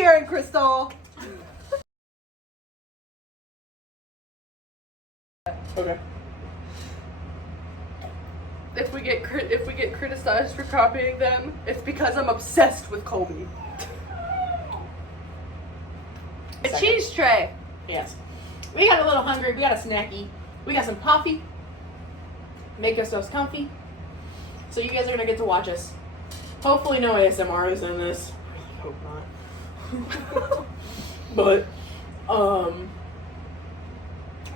hearing, Krystal? Okay. If we get criticized for copying them, it's because I'm obsessed with Colby. A cheese tray. Yes. We got a little hungry. We got a snacky. We got some coffee. Make ourselves comfy. So you guys are gonna get to watch us. Hopefully no ASMR is in this. I really hope not. But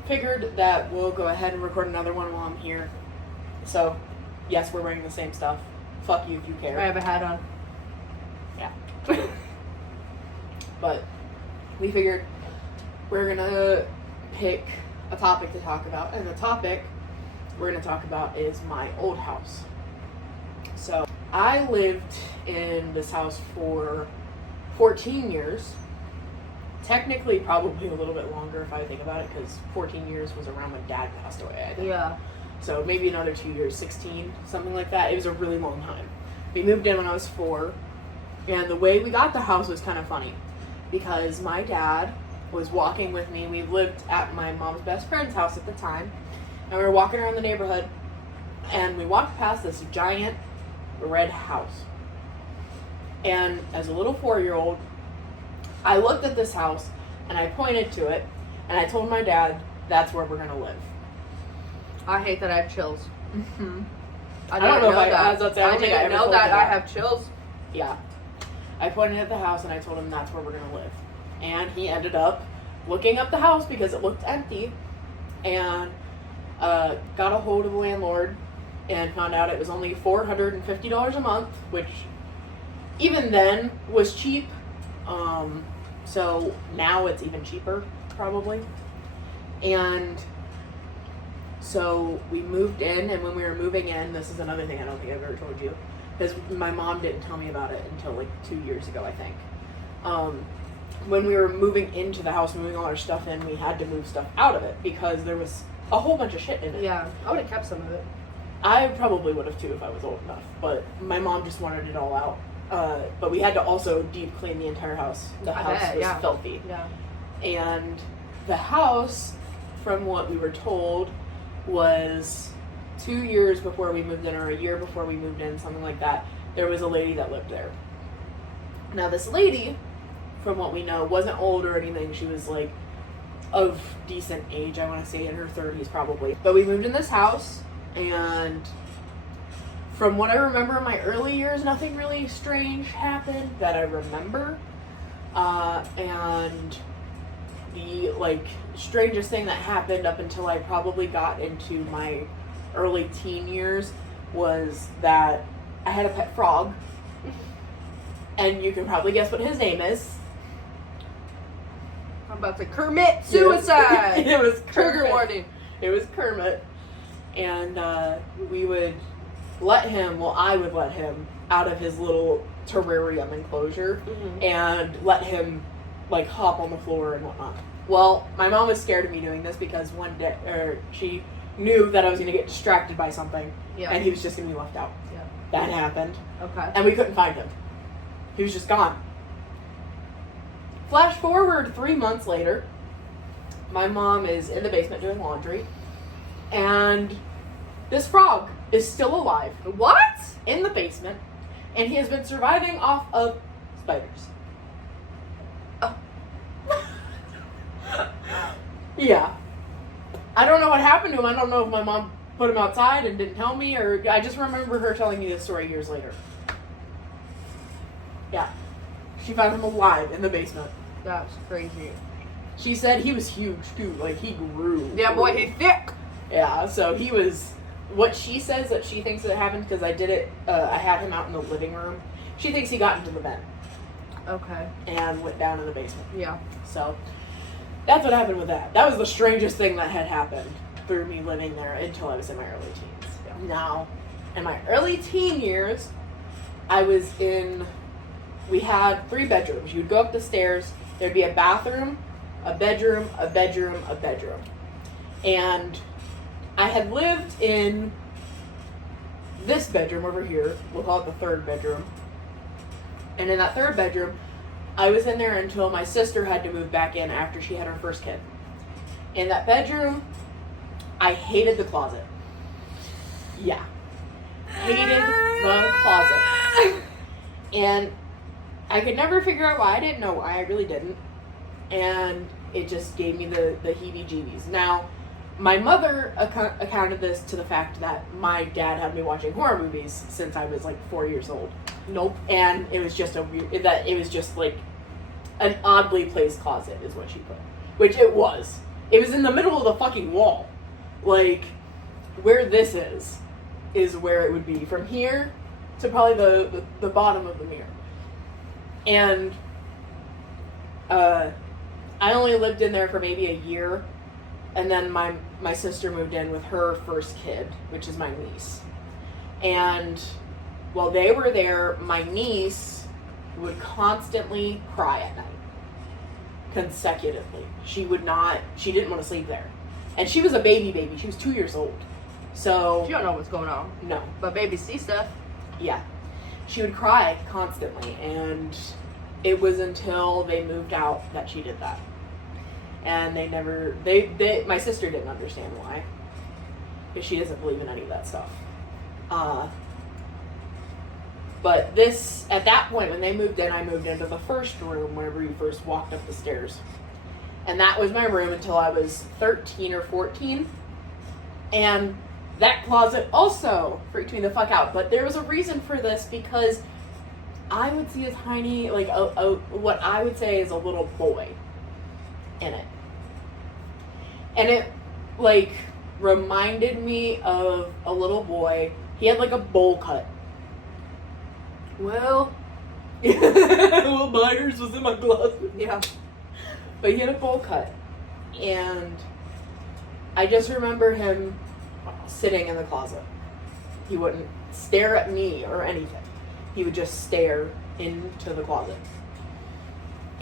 figured that we'll go ahead and record another one while I'm here. So yes, we're wearing the same stuff. Fuck you if you care. I have a hat on. Yeah. But we figured we're gonna pick a topic to talk about, and the topic we're gonna talk about is my old house. So I lived in this house for 14 years. Technically, probably a little bit longer if I think about it, because 14 years was around when Dad passed away, I think. Yeah. So maybe another 2 years, 16, something like that. It was a really long time. We moved in when I was 4, and the way we got the house was kind of funny, because my dad was walking with me. We lived at my mom's best friend's house at the time, and we were walking around the neighborhood, and we walked past this giant red house. And as a little 4-year-old, I looked at this house, and I pointed to it, and I told my dad, that's where we're going to live. I hate that I have chills. Mm-hmm. I don't know that. I didn't know that I have chills. Yeah. I pointed at the house, and I told him that's where we're going to live. And he ended up looking up the house because it looked empty, and got a hold of the landlord and found out it was only $450 a month, which even then was cheap. So now it's even cheaper, probably. And so we moved in, and when we were moving in, this is another thing I don't think I've ever told you, because my mom didn't tell me about it until like 2 years ago, I think. When we were moving into the house, moving all our stuff in, we had to move stuff out of it because there was a whole bunch of shit in it. Yeah, I would have kept some of it. I probably would have too if I was old enough, but my mom just wanted it all out. But we had to also deep clean the entire house. The house was filthy. Yeah. And the house, from what we were told, was 2 years before we moved in, or a year before we moved in, something like that. There was a lady that lived there. Now this lady, from what we know, wasn't old or anything. She was like of decent age, I want to say in her 30s probably. But we moved in this house, and from what I remember in my early years, nothing really strange happened that I remember. And the strangest thing that happened up until I probably got into my early teen years was that I had a pet frog. And you can probably guess what his name is. I'm about to Kermit suicide. It was Trigger warning. It was Kermit. And we would let him, I would let him out of his little terrarium enclosure, and let him hop on the floor and whatnot. Well, my mom was scared of me doing this because one day, she knew that I was going to get distracted by something, and he was just going to be left out. Yeah. That happened. Okay. And we couldn't find him. He was just gone. Flash forward 3 months later, my mom is in the basement doing laundry, and this frog is still alive. What? In the basement, and he has been surviving off of spiders. Oh. Yeah. I don't know what happened to him. I don't know if my mom put him outside and didn't tell me, or I just remember her telling me this story years later. Yeah. She found him alive in the basement. That's crazy. She said he was huge too. He grew. Yeah, boy, he's thick. Yeah, so he was. What she says that she thinks that happened, because I did it. I had him out in the living room. She thinks he got into the vent. Okay. And went down in the basement. Yeah. So that's what happened with that. That was the strangest thing that had happened through me living there until I was in my early teens. Yeah. Now, in my early teen years, we had 3 bedrooms. You'd go up the stairs, there'd be a bathroom, a bedroom, a bedroom, a bedroom. And I had lived in this bedroom over here. We'll call it the 3rd bedroom. And in that 3rd bedroom, I was in there until my sister had to move back in after she had her first kid. In that bedroom, I hated the closet. Yeah. Hated the closet. And I could never figure out why. I didn't know why. I really didn't. And it just gave me the heebie-jeebies. Now, my mother accounted this to the fact that my dad had me watching horror movies since I was like 4 years old. Nope. And it was just it was just like an oddly placed closet is what she put. Which it was. It was in the middle of the fucking wall. Like, where this is where it would be. From here to probably the bottom of the mirror. And I only lived in there for maybe a year. And then my sister moved in with her first kid, which is my niece. And while they were there, my niece would constantly cry at night. Consecutively. She didn't want to sleep there. And she was a baby. She was 2 years old. So... You don't know what's going on. No. But babies see stuff. Yeah. She would cry constantly. And it was until they moved out that she did that. And my sister didn't understand why. Because she doesn't believe in any of that stuff. But at that point, when they moved in, I moved into the first room whenever you first walked up the stairs. And that was my room until I was 13 or 14. And that closet also freaked me the fuck out. But there was a reason for this because I would see a tiny, like, what I would say is a little boy in it. And it, like, reminded me of a little boy. He had, like, a bowl cut. Well, Will Myers was in my closet. yeah. But he had a bowl cut. And I just remember him sitting in the closet. He wouldn't stare at me or anything. He would just stare into the closet.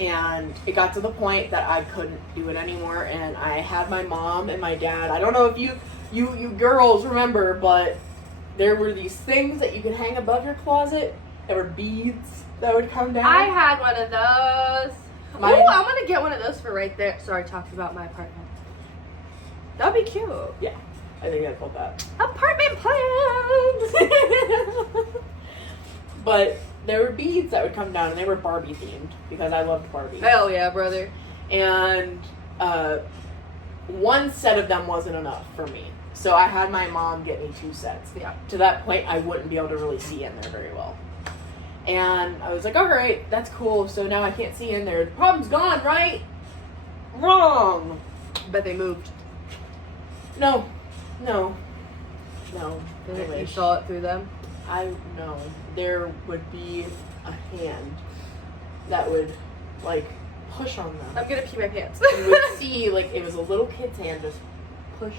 And it got to the point that I couldn't do it anymore. And I had my mom and my dad. I don't know if you girls remember, but there were these things that you could hang above your closet. There were beads that would come down. I had one of those. Oh, I'm going to get one of those for right there. Sorry, talking about my apartment. That'd be cute. Yeah, I think I'd call that. Apartment plans! But there were beads that would come down, and they were Barbie themed because I loved Barbie. Hell yeah, brother. And one set of them wasn't enough for me. So I had my mom get me 2 sets. Yeah. To that point, I wouldn't be able to really see in there very well. And I was like, all right, that's cool. So now I can't see in there. The problem's gone, right? Wrong. But they moved. No. You saw it through them? I know. There would be a hand that would, like, push on them. I'm gonna pee my pants. You would see, like, it was a little kid's hand just push.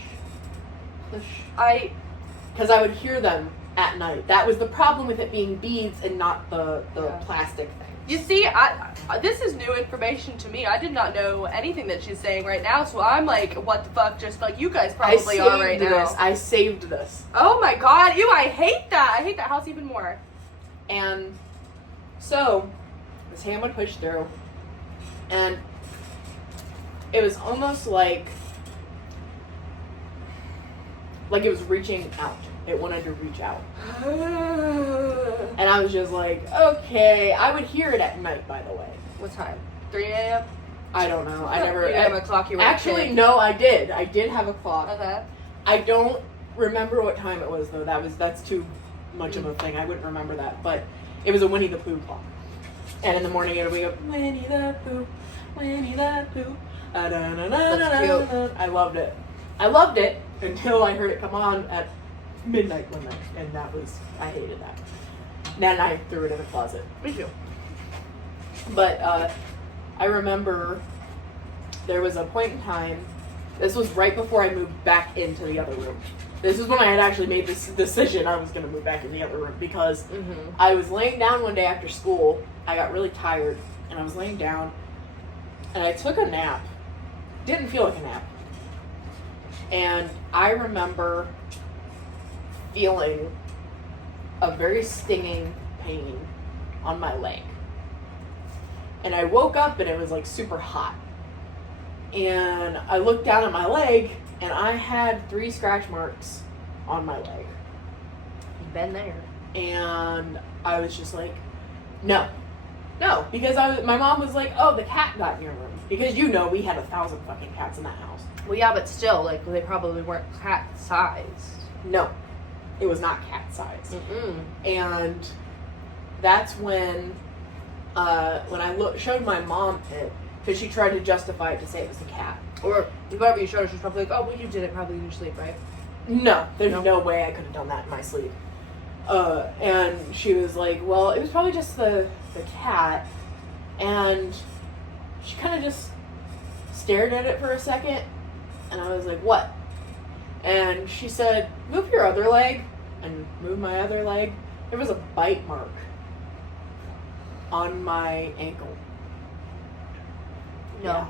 Because I would hear them at night. That was the problem with it being beads and not the plastic thing. You see, this is new information to me. I did not know anything that she's saying right now, so I'm like, what the fuck, just like you guys probably are right now. I saved this. Oh my god, ew, I hate that. I hate that house even more. And so, this hand would push through, and it was almost like it was reaching out. It wanted to reach out. And I was just like, okay. I would hear it at night, by the way. What time? 3 a.m.? I don't know. I never... You didn't have a clock you were Actually, no, I did. I did have a clock. Okay. I don't remember what time it was, though. That's too much of a thing. I wouldn't remember that. But it was a Winnie the Pooh clock. And in the morning, it would go, Winnie the Pooh, Winnie the Pooh. That's cute. I loved it. I loved it until I heard it come on at midnight one night, and I hated that. Then I threw it in the closet. Me too. But I remember there was a point in time, this was right before I moved back into the other room. This is when I had actually made this decision I was going to move back in the other room, because I was laying down one day after school. I got really tired, and I was laying down, and I took a nap. Didn't feel like a nap. And I remember feeling a very stinging pain on my leg. And I woke up and it was like super hot. And I looked down at my leg and I had 3 scratch marks on my leg. You've been there. And I was just like, no, because my mom was like, oh, the cat got in your room, because we had 1,000 fucking cats in that house. Well, yeah, but still, like, they probably weren't cat sized. No, it was not cat sized. And that's when I showed my mom it, because she tried to justify it to say it was a cat. Or whatever you showed her, she was probably like, oh, well, you did it probably in your sleep, right? No, there's no way I could have done that in my sleep. And she was like, well, it was probably just the cat. And she kind of just stared at it for a second. And I was like, what? And she said, move your other leg. And move my other leg. There was a bite mark on my ankle. No. Yeah.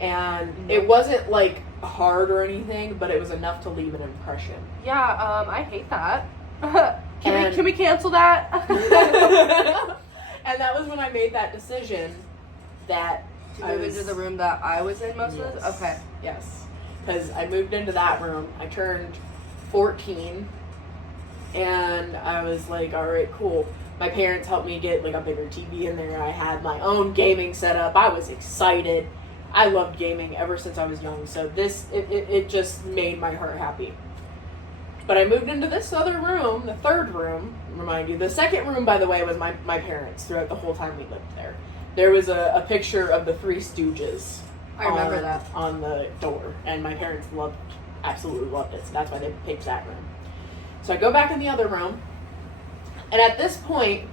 And it wasn't like hard or anything, but it was enough to leave an impression. Yeah, I hate that. Can we cancel that? And that was when I made that decision that to move into the room that I was in most of the Okay. Yes. Because I moved into that room. I turned 14 and I was like, all right, cool. My parents helped me get like a bigger TV in there. I had my own gaming setup. I was excited. I loved gaming ever since I was young. So it just made my heart happy. But I moved into this other room, the third room, remind you. The second room, by the way, was my parents throughout the whole time we lived there. There was a picture of the Three Stooges. I remember that. On the door. And my parents absolutely loved it. So that's why they picked that room. So I go back in the other room. And at this point,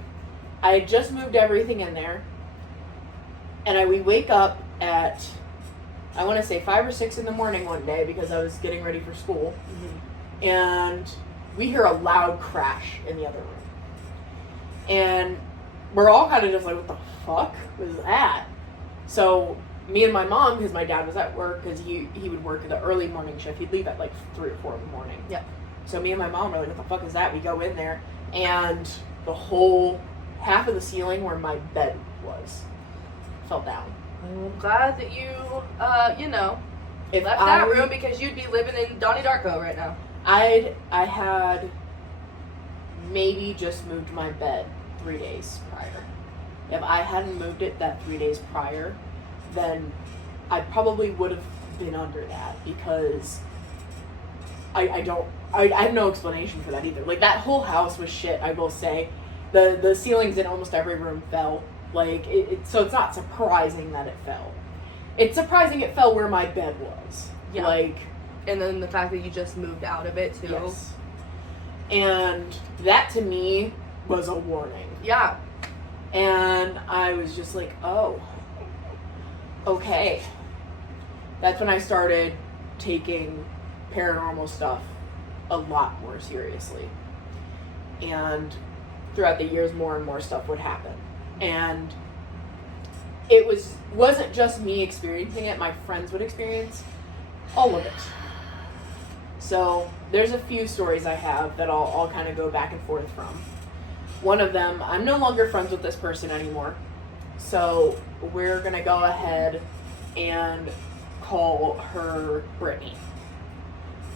I had just moved everything in there. And we wake up at, I want to say 5 or 6 in the morning one day because I was getting ready for school. And we hear a loud crash in the other room. And we're all kind of just like, what the fuck was that? So me and my mom, because my dad was at work, because he would work the early morning shift. He'd leave at like 3 or 4 in the morning. Yep. So me and my mom were like, what the fuck is that? We go in there, and the whole half of the ceiling where my bed was fell down. I'm glad that you, left that room, because you'd be living in Donnie Darko right now. I had maybe just moved my bed 3 days prior. If I hadn't moved it that 3 days prior, then I probably would have been under that, because I have no explanation for that either. Like, that whole house was shit, I will say. The ceilings in almost every room fell. Like, so it's not surprising that it fell. It's surprising it fell where my bed was. Yeah. Like, and then the fact that you just moved out of it, too. Yes. And that, to me, was a warning. Yeah. And I was just like, oh, okay. That's when I started taking paranormal stuff a lot more seriously. And throughout the years, more and more stuff would happen. And it wasn't just me experiencing it, my friends would experience all of it. So there's a few stories I have that I'll kind of go back and forth from. One of them, I'm no longer friends with this person anymore. So we're going to go ahead and call her Brittany.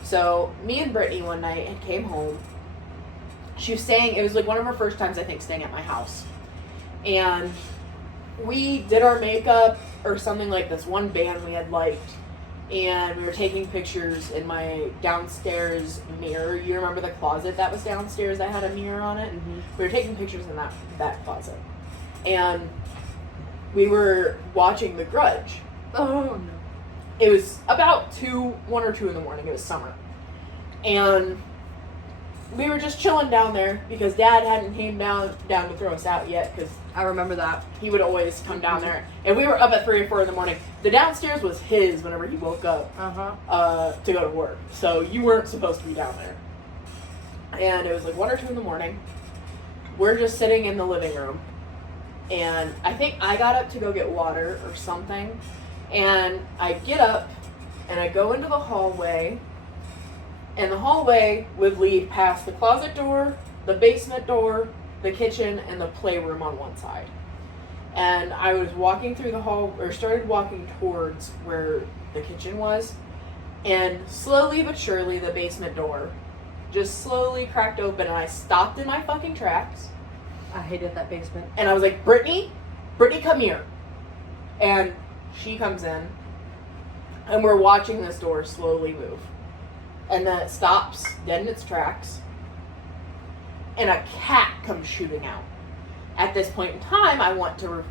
So me and Brittany one night came home. She was staying, it was like one of her first times, I think, staying at my house. And we did our makeup or something like this one band we had liked. And we were taking pictures in my downstairs mirror. You remember the closet that was downstairs that had a mirror on it? Mm-hmm. We were taking pictures in that closet. And we were watching The Grudge. Oh, no. It was about 1 or 2 in the morning. It was summer. And we were just chilling down there because Dad hadn't came down to throw us out yet, because I remember that. He would always come down there. And we were up at 3 or 4 in the morning. The downstairs was his whenever he woke up to go to work. So you weren't supposed to be down there. And it was like 1 or 2 in the morning. We're just sitting in the living room. And I think I got up to go get water or something. And I get up and I go into the hallway. And the hallway would lead past the closet door, the basement door, the kitchen, and the playroom on one side. And I was walking through the hall, or started walking towards where the kitchen was, and slowly but surely the basement door just slowly cracked open, and I stopped in my fucking tracks. I hated that basement. And I was like, Brittany, come here. And she comes in, and we're watching this door slowly move. And then it stops dead in its tracks, and a cat comes shooting out. At this point in time, I want to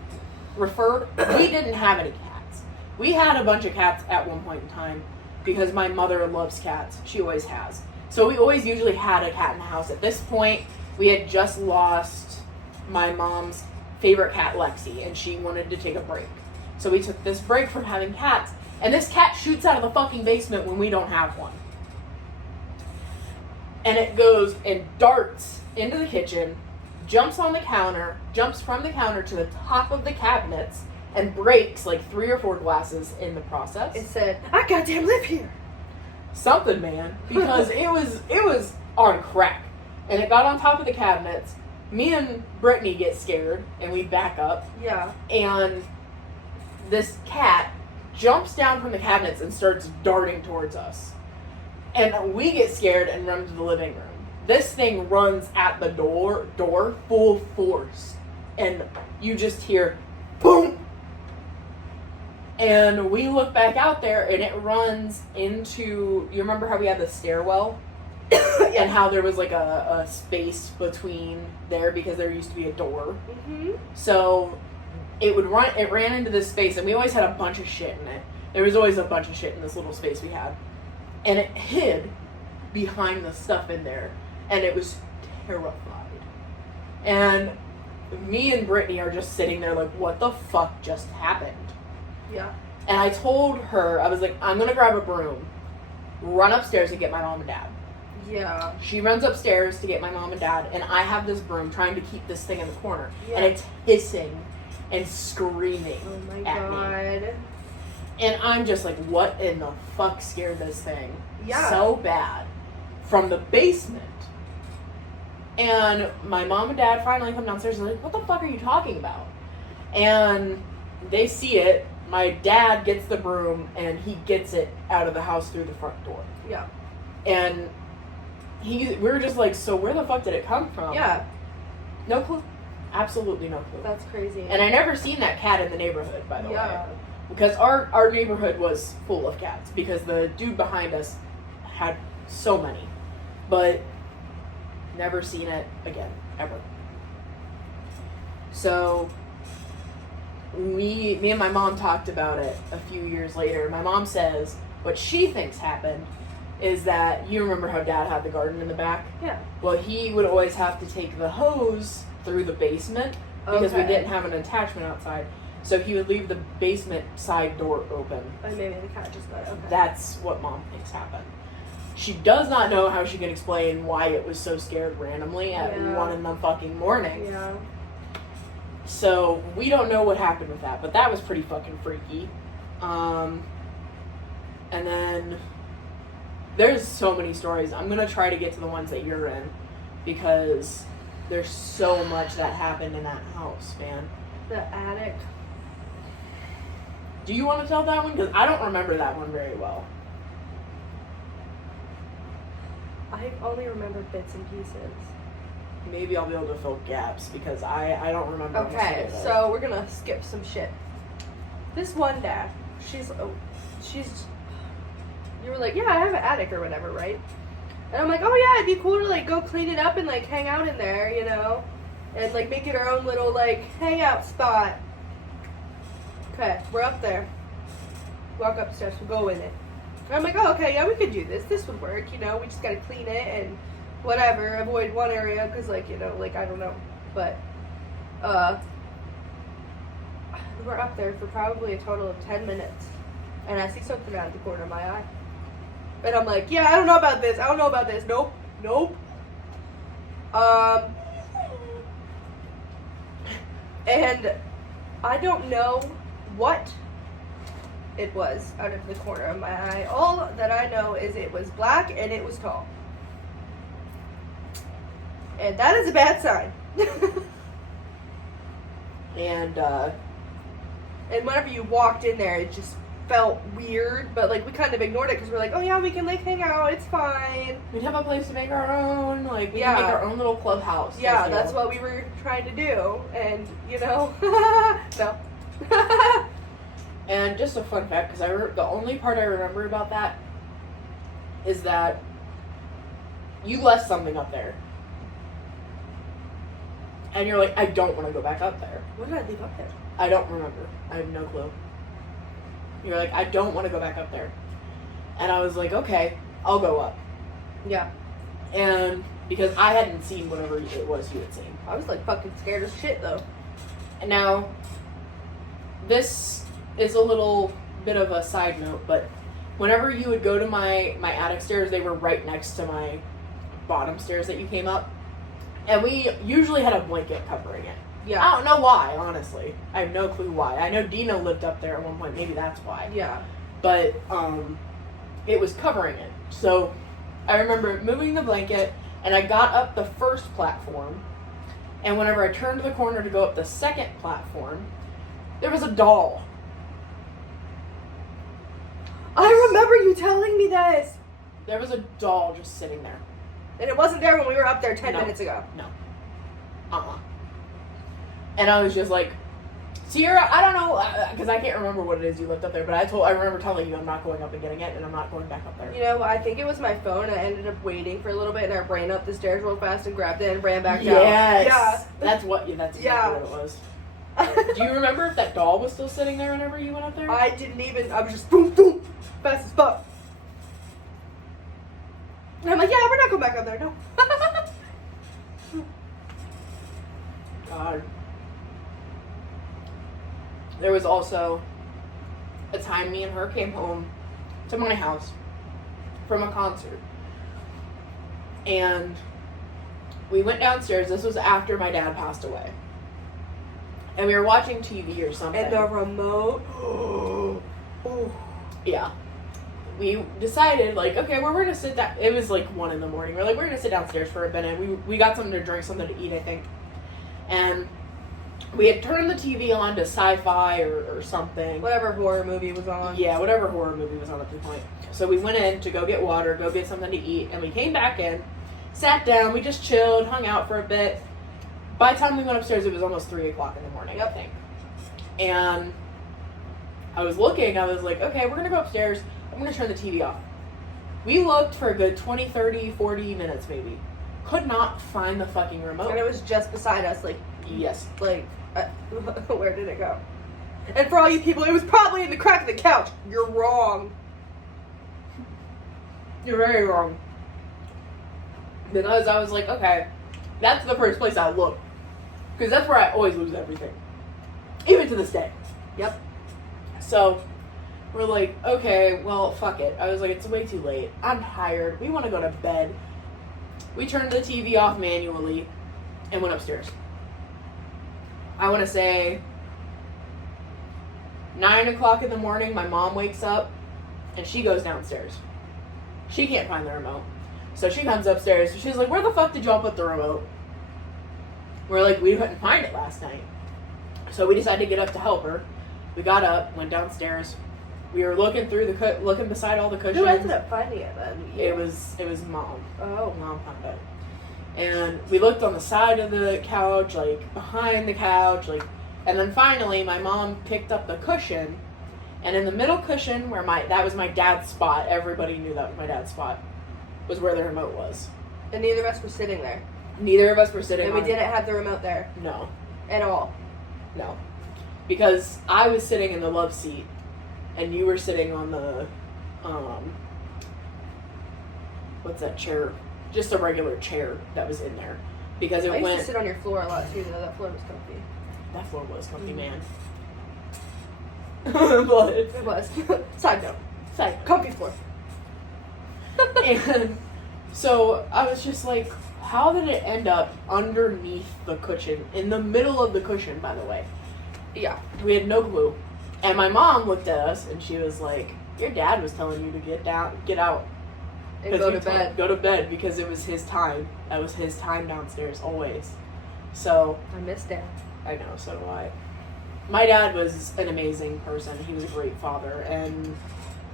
refer, we didn't have any cats. We had a bunch of cats at one point in time because my mother loves cats. She always has. So we always usually had a cat in the house. At this point, we had just lost my mom's favorite cat, Lexi, and she wanted to take a break. So we took this break from having cats, and this cat shoots out of the fucking basement when we don't have one. And it goes and darts into the kitchen, jumps on the counter, jumps from the counter to the top of the cabinets, and breaks like 3 or 4 glasses in the process. It said, I goddamn live here. Something, man, because it was on crack. And it got on top of the cabinets. Me and Brittany get scared, and we back up. Yeah. And this cat jumps down from the cabinets and starts darting towards us. And we get scared and run to the living room. This thing runs at the door full force. And you just hear, boom! And we look back out there, and it runs into, you remember how we had the stairwell? And how there was like a space between there because there used to be a door. Mm-hmm. So it ran into this space, and we always had a bunch of shit in it. There was always a bunch of shit in this little space we had. And it hid behind the stuff in there, and it was terrified. And me and Brittany are just sitting there like, what the fuck just happened? Yeah. And I told her, I was like, I'm gonna grab a broom, run upstairs and get my mom and dad. Yeah. She runs upstairs to get my mom and dad, and I have this broom trying to keep this thing in the corner. Yeah. And it's hissing and screaming Oh my at god. me. And I'm just like, what in the fuck scared this thing so bad from the basement? And my mom and dad finally come downstairs and they're like, what the fuck are you talking about? And they see it. My dad gets the broom and he gets it out of the house through the front door. Yeah. And we were just like, so where the fuck did it come from? Yeah. No clue. Absolutely no clue. That's crazy. And I never seen that cat in the neighborhood, by the Yeah. way. Because our neighborhood was full of cats. Because the dude behind us had so many. But never seen it again. Ever. So me and my mom talked about it a few years later. My mom says what she thinks happened is that, you remember how Dad had the garden in the back? Yeah. Well, he would always have to take the hose through the basement because we Okay. didn't have an attachment outside. So he would leave the basement side door open. And maybe the cat just got it. Okay. That's what Mom thinks happened. She does not know how she can explain why it was so scared randomly at 1 in the fucking morning. Yeah. So we don't know what happened with that, but that was pretty fucking freaky. And then there's so many stories. I'm gonna try to get to the ones that you're in because there's so much that happened in that house, man. The attic. Do you want to tell that one? Because I don't remember that one very well. I only remember bits and pieces. Maybe I'll be able to fill gaps because I don't remember. Okay, so we're gonna skip some shit. This one dad, she's, you were like, yeah, I have an attic or whatever, right? And I'm like, oh yeah, it'd be cool to like go clean it up and like hang out in there, you know? And like make it our own little like hangout spot. Okay, we're up there. Walk upstairs, we'll go in it. And I'm like, oh, okay, yeah, we could do this. This would work, you know? We just gotta clean it and whatever, avoid one area, because, like, you know, like, I don't know. But, we're up there for probably a total of 10 minutes. And I see something out of the corner of my eye. And I'm like, yeah, I don't know about this. I don't know about this. Nope. Nope. And I don't know what it was out of the corner of my eye. All that I know is it was black and it was tall. And that is a bad sign. And whenever you walked in there, it just felt weird, but like we kind of ignored it because we're like, oh yeah, we can like hang out, it's fine. we'd have a place to make our own, like we Yeah. could make our own little clubhouse. Yeah, that's what we were trying to do, and you know, no. And just a fun fact, because the only part I remember about that is that you left something up there. And you're like, I don't want to go back up there. What did I leave up there? I don't remember. I have no clue. You're like, I don't want to go back up there. And I was like, okay, I'll go up. Yeah. And because I hadn't seen whatever it was you had seen. I was like fucking scared as shit though. And now, this is a little bit of a side note, but whenever you would go to my attic stairs, they were right next to my bottom stairs that you came up. And we usually had a blanket covering it. Yeah. I don't know why, honestly. I have no clue why. I know Dino lived up there at one point. Maybe that's why. Yeah. But it was covering it. So I remember moving the blanket, and I got up the first platform. And whenever I turned the corner to go up the second platform, there was a doll. I remember you telling me this. There was a doll just sitting there. And it wasn't there when we were up there 10 No. minutes ago. No. And I was just like, Sierra, I don't know, because I can't remember what it is you left up there, but I remember telling you I'm not going up and getting it, and I'm not going back up there. You know, I think it was my phone. I ended up waiting for a little bit, and I ran up the stairs real fast and grabbed it and ran back down. Yes. Yeah. That's exactly Yeah. what it was. Do you remember if that doll was still sitting there whenever you went up there? I was just boom, boom, fast as fuck. And I'm like, yeah, we're not going back up there, no. God. There was also a time me and her came home to my house from a concert. And we went downstairs. This was after my dad passed away. And we were watching TV or something. And the remote. Oh. Yeah. We decided, like, okay, we're going to sit down. It was like 1 a.m. We're like, we're going to sit downstairs for a minute. We got something to drink, something to eat, I think. And we had turned the TV on to sci-fi or something. Whatever horror movie was on. Yeah, whatever horror movie was on at the point. So we went in to go get water, go get something to eat, and we came back in, sat down, we just chilled, hung out for a bit. By the time we went upstairs, it was almost 3 o'clock in the morning, I think. And I was looking, I was like, okay, we're going to go upstairs. I'm going to turn the TV off. We looked for a good 20, 30, 40 minutes maybe. Could not find the fucking remote. And it was just beside us, like, yes. Like, where did it go? And for all you people, it was probably in the crack of the couch. You're wrong. You're very wrong. Because I was like, okay, that's the first place I look. Because that's where I always lose everything. Even to this day. Yep. So, we're like, okay, well, fuck it. I was like, it's way too late. I'm tired. We want to go to bed. We turned the TV off manually and went upstairs. I want to say 9 o'clock in the morning, my mom wakes up and she goes downstairs. She can't find the remote. So she comes upstairs. She's like, where the fuck did y'all put the remote? We're like, we couldn't find it last night. So we decided to get up to help her. We got up, went downstairs. We were looking through looking beside all the cushions. Who ended up finding it then? It was Mom. Oh. Mom found it. And we looked on the side of the couch, like behind the couch, like, and then finally my mom picked up the cushion, and in the middle cushion where that was my dad's spot, everybody knew that was my dad's spot, was where the remote was. And neither of us were sitting there. Neither of us were sitting And on we didn't have the remote there. No. At all. No. Because I was sitting in the love seat, and you were sitting on the, what's that chair? Just a regular chair that was in there. Because I used to sit on your floor a lot too, though. That floor was comfy. That floor was comfy, man. But it was. Side note. Comfy floor. And so I was just like, how did it end up underneath the cushion? In the middle of the cushion, by the way. Yeah. We had no clue. And my mom looked at us and she was like, your dad was telling you to get out. And go to bed. Go to bed because it was his time. That was his time downstairs, always. So. I missed it. I know, so do I. My dad was an amazing person. He was a great father, and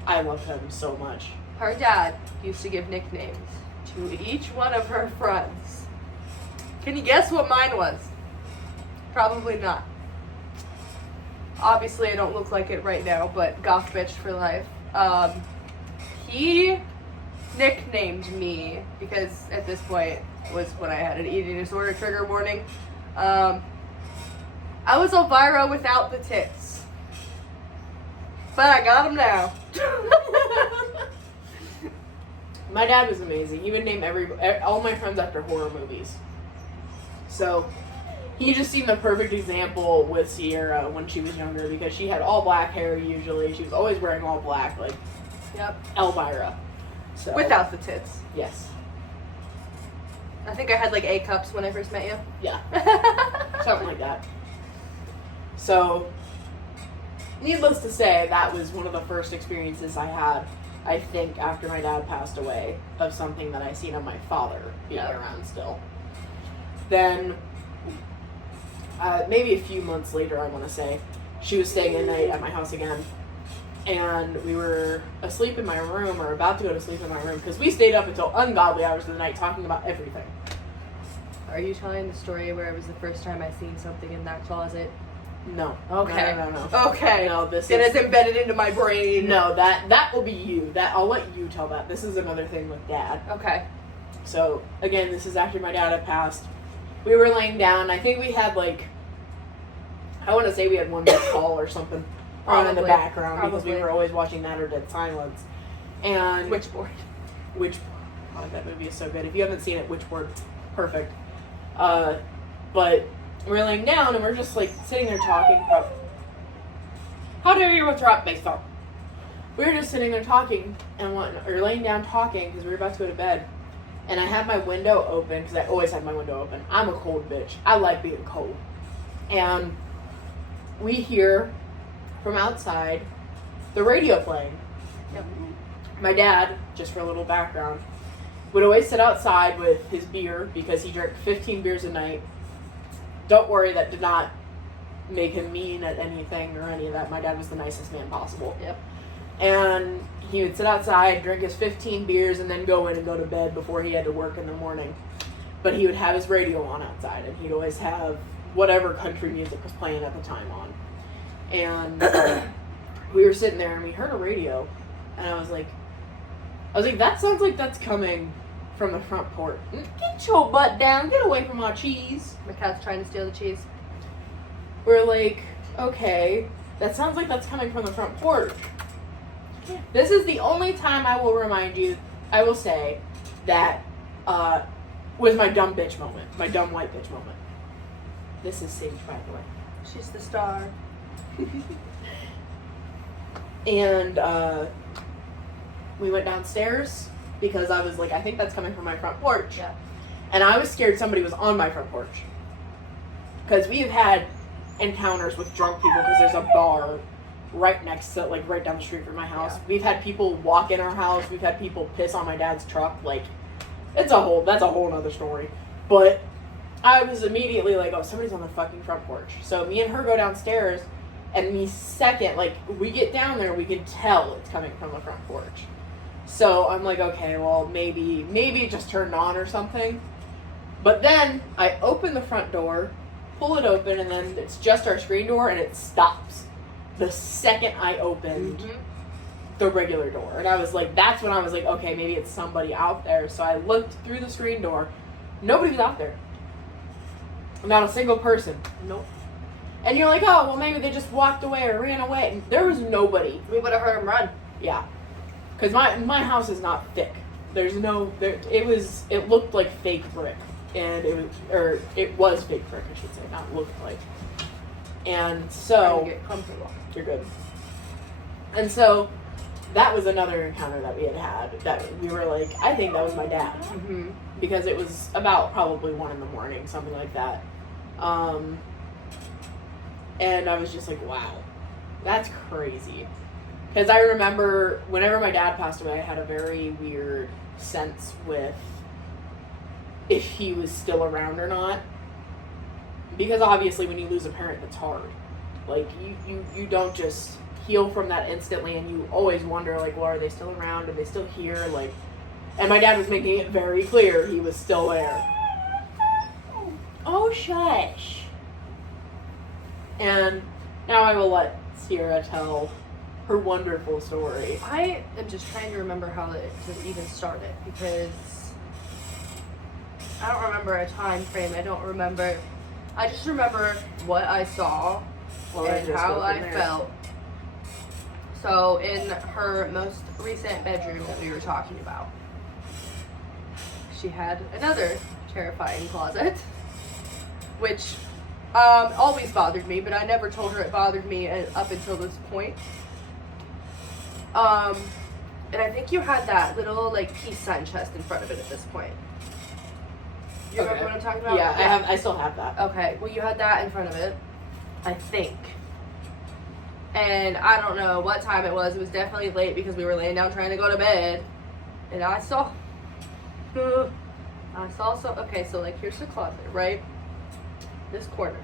I love him so much. Her dad used to give nicknames to each one of her friends. Can you guess what mine was? Probably not. Obviously, I don't look like it right now, but goth bitch for life. He nicknamed me, because at this point was when I had an eating disorder trigger warning. I was Elvira without the tits. But I got them now. My dad was amazing. He would name all my friends after horror movies. So, he just seemed the perfect example with Sierra when she was younger, because she had all black hair usually. She was always wearing all black, like Yep. Elvira. So, Without the tits. yes. I think I had like A cups when I first met you. Yeah. Something like that. So, needless to say, that was one of the first experiences I had, I think, after my dad passed away, of something that I seen of my father being around still. Then, maybe a few months later, I want to say, she was staying a night at my house again. And we were asleep in my room, or about to go to sleep in my room, because we stayed up until ungodly hours of the night talking about everything. Are you telling the story where it was the first time I seen something in that closet? No. Okay. No. Okay. No, Then it's embedded into my brain. No, that will be you. I'll let you tell that. This is another thing with Dad. Okay. So, again, this is after my dad had passed. We were laying down. I think we had, like, I want to say we had one big call or something on in the background, because we were always watching that or Dead Silence. And Witchboard. Oh, that movie is so good. If you haven't seen it, Witchboard, perfect. But we're laying down and we're just like sitting there talking. How dare you interrupt me, sir? We were just sitting there talking and laying down talking because we were about to go to bed. And I had my window open, because I always have my window open. I'm a cold bitch. I like being cold. And we hear from outside the radio playing. Yep. My dad, just for a little background, would always sit outside with his beer, because he drank 15 beers a night. Don't worry, that did not make him mean at anything or any of that. My dad was the nicest man possible. Yep. And he would sit outside, drink his 15 beers, and then go in and go to bed before he had to work in the morning. But he would have his radio on outside, and he'd always have whatever country music was playing at the time on. And we were sitting there, and we heard a radio, and I was like, that sounds like that's coming from the front porch. Get your butt down, get away from our cheese. My cat's trying to steal the cheese. We're like, okay, that sounds like that's coming from the front porch. This is the only time I will say that was my dumb bitch moment, my dumb white bitch moment. This is Sage, by the way. She's the star. And we went downstairs, because I was like, I think that's coming from my front porch. Yeah. And I was scared somebody was on my front porch. Because we have had encounters with drunk people, because there's a bar right next to, like, right down the street from my house. Yeah. We've had people walk in our house. We've had people piss on my dad's truck. Like, that's a whole other story. But I was immediately like, oh, somebody's on the fucking front porch. So me and her go downstairs, and the second, like, we get down there, we can tell it's coming from the front porch. So I'm like, okay, well, maybe it just turned on or something. But then I open the front door, pull it open, and then it's just our screen door, and it stops the second I opened the regular door. And I was like, that's when I was like, okay, maybe it's somebody out there. So I looked through the screen door. Nobody was out there. Not a single person. Nope. And you're like, oh, well, maybe they just walked away or ran away. And there was nobody. We would have heard him run. Yeah. Because my house is not thick. It looked like fake brick. And it was fake brick, I should say, not looked like. And so, get comfortable. You're good. And so, that was another encounter that we had, that we were like, I think that was my dad. Mm-hmm. Because it was about probably 1 a.m, something like that. And I was just like, wow, that's crazy. Because I remember whenever my dad passed away, I had a very weird sense with if he was still around or not. because obviously when you lose a parent, it's hard. Like, you don't just heal from that instantly, and you always wonder, like, well, are they still around? Are they still here? Like, and my dad was making it very clear he was still there. Oh, shush. And now I will let Sierra tell her wonderful story. I am just trying to remember how it even started, because I don't remember a time frame. I just remember what I saw and how I felt. So in her most recent bedroom that we were talking about, she had another terrifying closet, which always bothered me, but I never told her it bothered me up until this point. And I think you had that little, like, peace sign chest in front of it at this point. You remember what I'm talking about? Yeah, I still have that. Okay, well, you had that in front of it, I think. And I don't know what time it was. It was definitely late because we were laying down trying to go to bed. And I saw some, okay, so, like, here's the closet, right? This corner.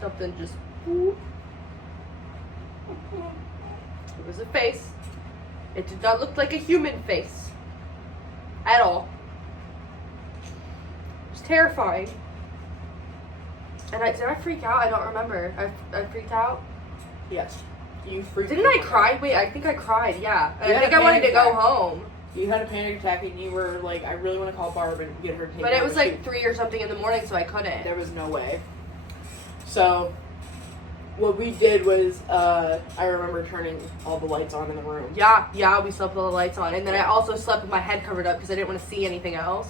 Something just, it was a face. It did not look like a human face. At all. It was terrifying. And did I freak out? I don't remember. I freaked out? Yes. You freaked Didn't I cry? Wait, I think I cried, yeah. And I think I a wanted to panic go attack. home. You had a panic attack and you were like, I really want to call Barb and get her to take But me it out was to like shoot. 3 or something in the morning, so I couldn't. There was no way. So, what we did was, I remember turning all the lights on in the room. Yeah, we slept with all the lights on. And then I also slept with my head covered up because I didn't want to see anything else.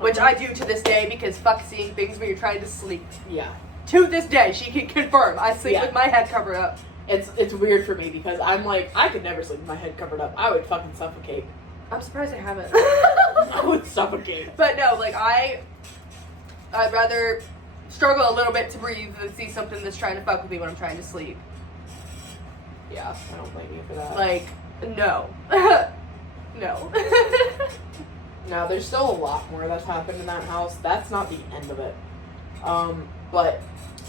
Which I do to this day, because fuck seeing things when you're trying to sleep. Yeah. To this day, she can confirm. I sleep Yeah. with my head covered up. It's weird for me because I'm like, I could never sleep with my head covered up. I would fucking suffocate. I'm surprised I haven't. I would suffocate. But no, like, I'd rather struggle a little bit to breathe than see something that's trying to fuck with me when I'm trying to sleep. Yeah, I don't blame you for that. Like, no. No. Now, there's still a lot more that's happened in that house. That's not the end of it. But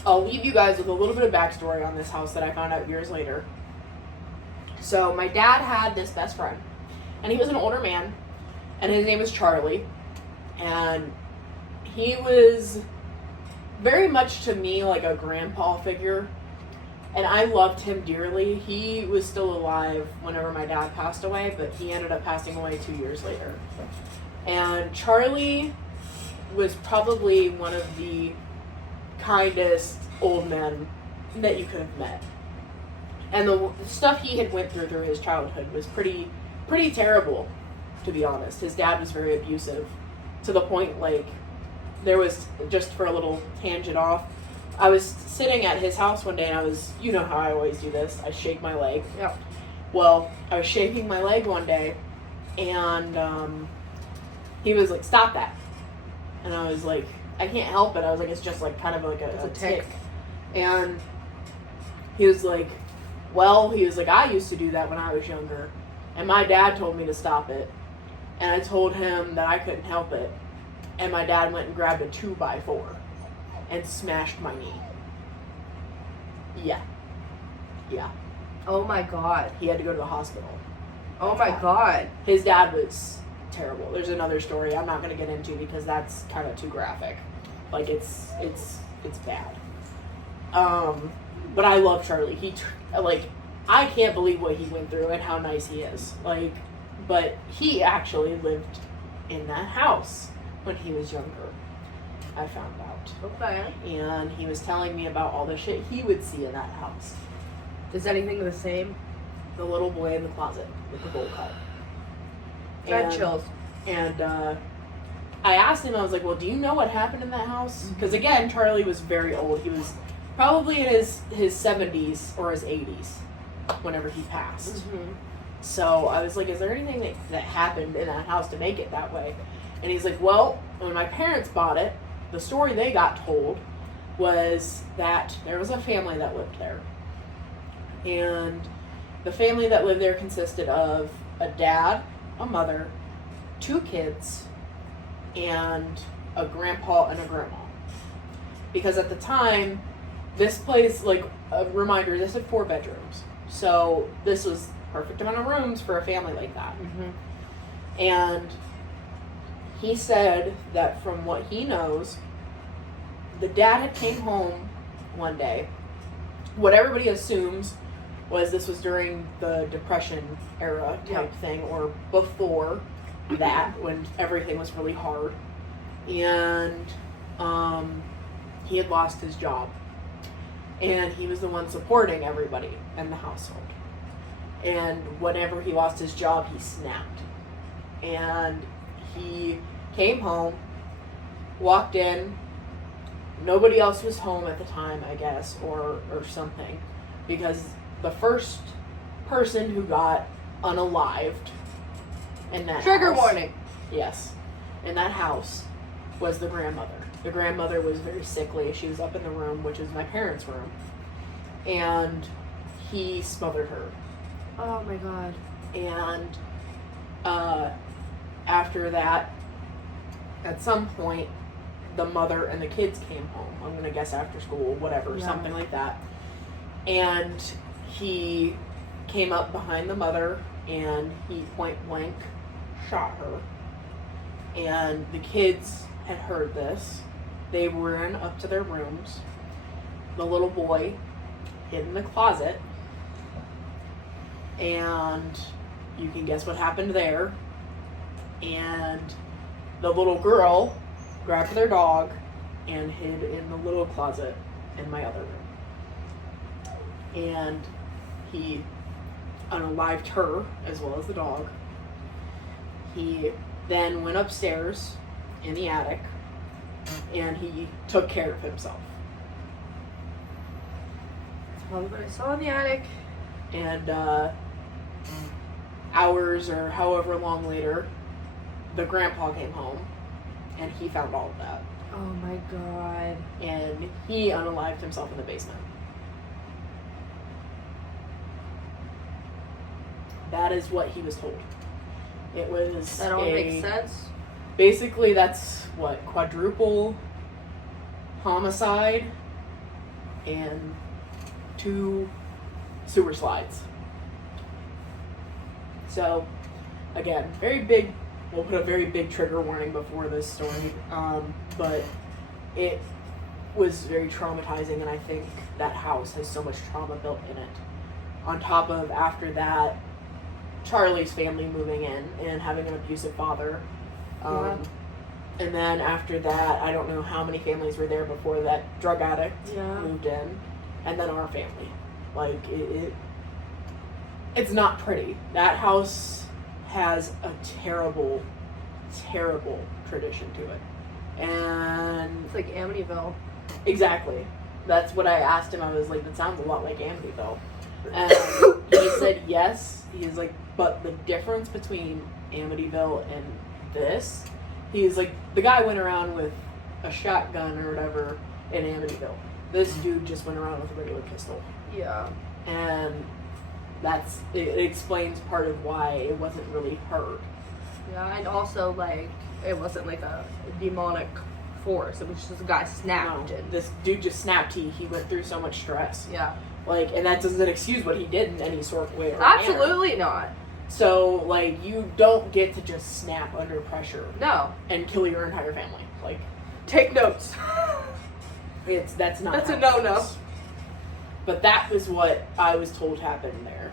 I'll leave you guys with a little bit of backstory on this house that I found out years later. So, my dad had this best friend, and he was an older man, and his name was Charlie, and he was very much to me like a grandpa figure, and I loved him dearly. He was still alive whenever my dad passed away, but he ended up passing away 2 years later. And Charlie was probably one of the kindest old men that you could have met. And the stuff he had went through his childhood was pretty terrible, to be honest. His dad was very abusive, to the point, like, there was, just for a little tangent off, I was sitting at his house one day, and I was, you know how I always do this, I shake my leg. Yeah. Well, I was shaking my leg one day, and he was like, stop that. And I was like, I can't help it. I was like, it's just like kind of like a tick. And he was like, well, he was like, I used to do that when I was younger. And my dad told me to stop it. And I told him that I couldn't help it. And my dad went and grabbed a 2x4 and smashed my knee. Yeah. Yeah. Oh my god. He had to go to the hospital. Oh my god. His dad was terrible. There's another story I'm not going to get into because that's kind of too graphic. Like, it's bad. But I love Charlie. I can't believe what he went through and how nice he is. Like, but he actually lived in that house when he was younger, I found out. Okay. And he was telling me about all the shit he would see in that house. Is anything the same? The little boy in the closet with the bowl cut. I had chills. And I asked him, I was like, well, do you know what happened in that house? Because again, Charlie was very old. He was probably in his 70s or his 80s whenever he passed. Mm-hmm. So I was like, is there anything that happened in that house to make it that way? And he's like, well, when my parents bought it, the story they got told was that there was a family that lived there. And the family that lived there consisted of a dad, a mother, 2 kids, and a grandpa and a grandma. Because at the time, this place, like, a reminder, this had 4 bedrooms. So this was perfect amount of rooms for a family like that. Mm-hmm. And he said that from what he knows, the dad had came home one day. What everybody assumes was this was during the Depression era type thing, or before that, when everything was really hard. And he had lost his job. And he was the one supporting everybody in the household. And whenever he lost his job, he snapped. And he came home, walked in. Nobody else was home at the time, I guess, or something. Because the first person who got unalived in that Trigger house, warning. yes, in that house was the grandmother. The grandmother was very sickly. She was up in the room, which is my parents' room. And he smothered her. Oh my god. And after that, at some point, the mother and the kids came home. I'm going to guess after school, whatever, something like that. And he came up behind the mother and he point blank shot her. And the kids had heard this. They ran up to their rooms. The little boy hid in the closet. And you can guess what happened there. And the little girl grabbed their dog and hid in the little closet in my other room. And he unalived her as well as the dog. He then went upstairs in the attic and he took care of himself. That's probably what I saw in the attic. And hours or however long later, the grandpa came home and he found all of that. Oh my god. And he unalived himself in the basement. That is what he was told. It was That all makes sense. Basically, that's what, quadruple homicide and 2 sewer slides. So, again, very big. We'll put a very big trigger warning before this story, but it was very traumatizing, and I think that house has so much trauma built in it. On top of, after that, Charlie's family moving in and having an abusive father. And then after that, I don't know how many families were there before that drug addict moved in. And then our family. Like, it's not pretty. That house has a terrible, terrible tradition to it. And It's like Amityville. exactly. That's what I asked him. I was like, that sounds a lot like Amityville. And he said yes. He's like, but the difference between Amityville and this, he's like, the guy went around with a shotgun or whatever in Amityville. This dude just went around with a regular pistol. Yeah. And it explains part of why it wasn't really heard. Yeah, and also, like, it wasn't like a demonic force. It was just a guy snapped. No, And this dude just snapped. He went through so much stress. yeah. Like, and that doesn't excuse what he did in any sort of way or Absolutely manner. not. So, like, you don't get to just snap under pressure No. and kill your entire family. Like, Take notes. that's not. That's how a it no-no. works. But that was what I was told happened there.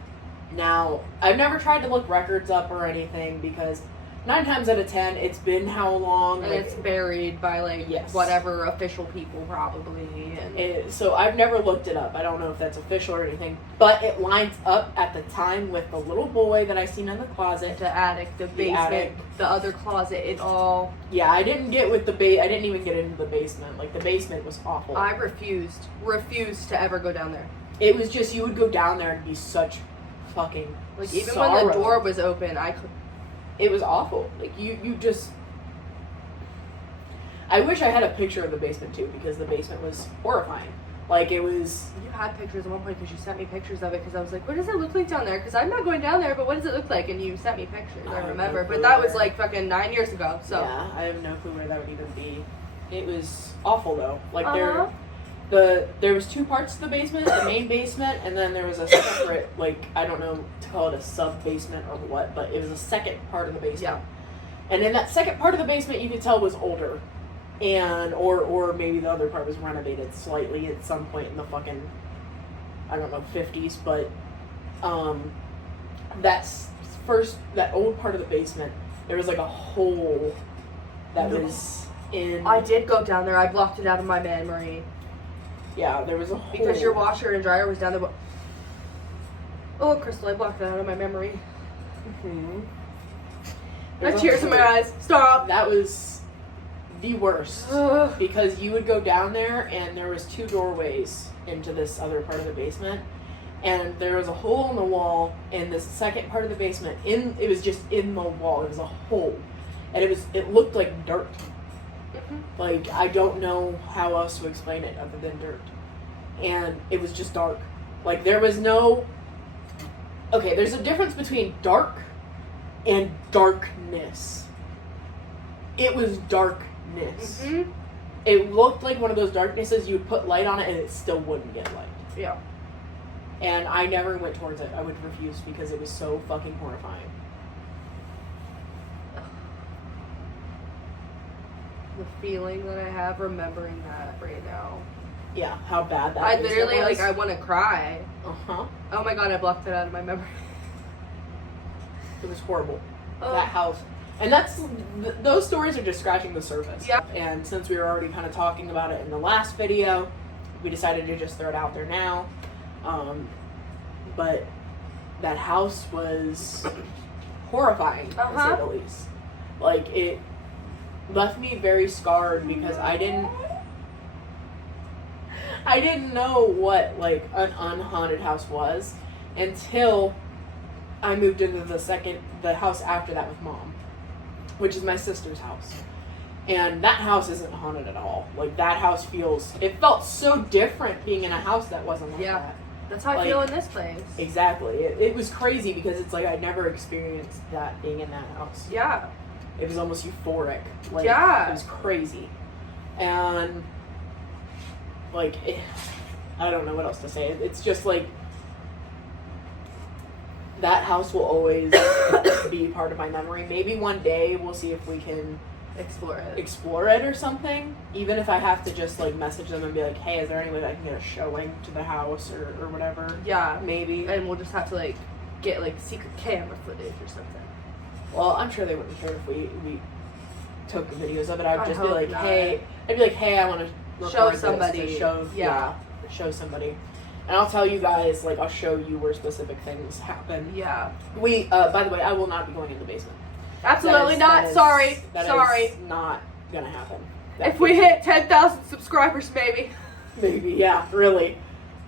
Now, I've never tried to look records up or anything because 9 times out of 10, it's been how long? And like, it's buried by, like, yes. whatever official people, probably. And so I've never looked it up. I don't know if that's official or anything. But it lines up at the time with the little boy that I seen in the closet. the attic, the basement, attic. the other closet, it all... Yeah, I didn't get with I didn't even get into the basement. Like, the basement was awful. I refused to ever go down there. It was just, you would go down there and be such fucking Like, even sorrow. when the door was open, I could... It was awful. Like, you just... I wish I had a picture of the basement, too, because the basement was horrifying. Like, it was... You had pictures at one point because you sent me pictures of it because I was like, what does it look like down there? Because I'm not going down there, but what does it look like? And you sent me pictures, I remember. no clue But that was where. like fucking 9 years ago, so... Yeah, I have no clue where that would even be. It was awful though. Like Uh-huh. there was two parts to the basement, the main basement, and then there was a separate, like, I don't know to call it a sub basement or what, but it was a second part of the basement. Yeah. And in that second part of the basement, you could tell was older, and or maybe the other part was renovated slightly at some point in the fucking, I don't know, 50s, but that old part of the basement, there was like a hole that was in. I did go down there. I blocked it out of my memory. Yeah, there was a hole. Because your washer and dryer was down there. Oh, Crystal, I blocked that out of my memory. Mm-hmm. I have tears in my eyes. Stop. That was the worst. Because you would go down there and there was two doorways into this other part of the basement. And there was a hole in the wall in this second part of the basement. It was just in the wall. It was a hole. And it looked like dirt. Mm-hmm. Like, I don't know how else to explain it other than dirt. And it was just dark. Like, there was no... Okay, there's a difference between dark and darkness. It was darkness. Mm-hmm. It looked like one of those darknesses you would put light on it and it still wouldn't get light. Yeah. And I never went towards it. I would refuse because it was so fucking horrifying. The feeling that I have remembering that right now. Yeah, how bad that I literally, was. like, I want to cry. Uh-huh. Oh my god, I blocked it out of my memory. It was horrible. That house. And those stories are just scratching the surface. Yeah. And since we were already kind of talking about it in the last video, we decided to just throw it out there now. But that house was horrifying, to say the least. Like, it left me very scarred because I didn't know what, like, an unhaunted house was until I moved into the house after that with Mom, which is my sister's house. And that house isn't haunted at all. Like, that house it felt so different being in a house that wasn't like that. That's how I feel in this place. Exactly. It was crazy because it's like I never experienced that being in that house. Yeah. It was almost euphoric. Like, yeah. It was crazy. And, like, I don't know what else to say. It's just like, that house will always be part of my memory. Maybe one day we'll see if we can explore it or something. Even if I have to just, like, message them and be like, hey, is there any way that I can get a showing to the house or whatever? Yeah. Maybe. And we'll just have to, like, get, like, secret camera footage or something. Well, I'm sure they wouldn't care if we took videos of it. I'd just be like, not. hey, I want to show somebody. To show somebody. And I'll tell you guys, like, I'll show you where specific things happen. Yeah. By the way, I will not be going in the basement. Absolutely not. Sorry. That is not gonna happen. If we hit 10,000 subscribers, maybe. Maybe, yeah, really.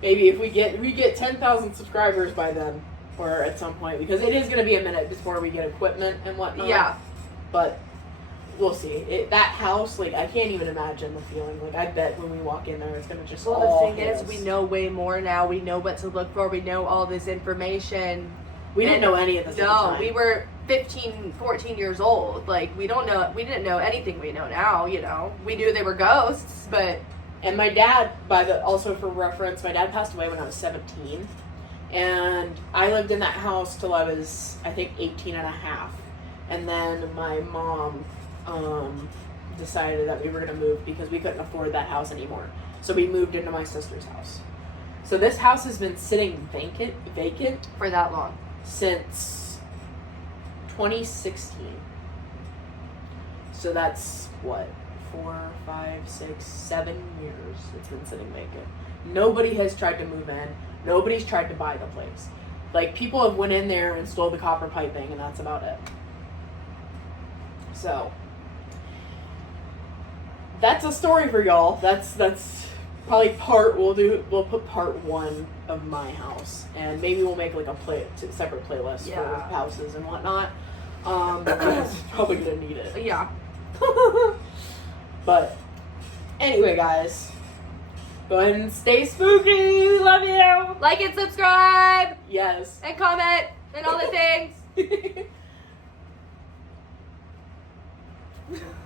Maybe if we get 10,000 subscribers by then, or at some point, because it is gonna be a minute before we get equipment and whatnot. Yeah. But we'll see. That house, like, I can't even imagine the feeling. Like, I bet when we walk in there, it's gonna just Well, all the thing is, we know way more now. We know what to look for. We know all this information. We didn't know any of this at the time. No, we were 15, 14 years old. Like, we didn't know anything we know now, you know. We knew they were ghosts, but... And my dad, also for reference, my dad passed away when I was 17. And I lived in that house till I was, I think, 18 and a half. And then my mom decided that we were going to move because we couldn't afford that house anymore. So we moved into my sister's house. So this house has been sitting vacant for that long. Since 2016. So that's what, 4, 5, 6, 7 years it's been sitting vacant. Nobody has tried to move in. Nobody's tried to buy the place. Like, people have went in there and stole the copper piping, and that's about it. So that's a story for y'all. That's probably we'll put part 1 of my house, and maybe we'll make like a separate playlist for houses and whatnot. Because probably gonna need it. Yeah. But anyway, guys, go ahead and stay spooky. We love you. Like and subscribe. Yes. And comment and all the things.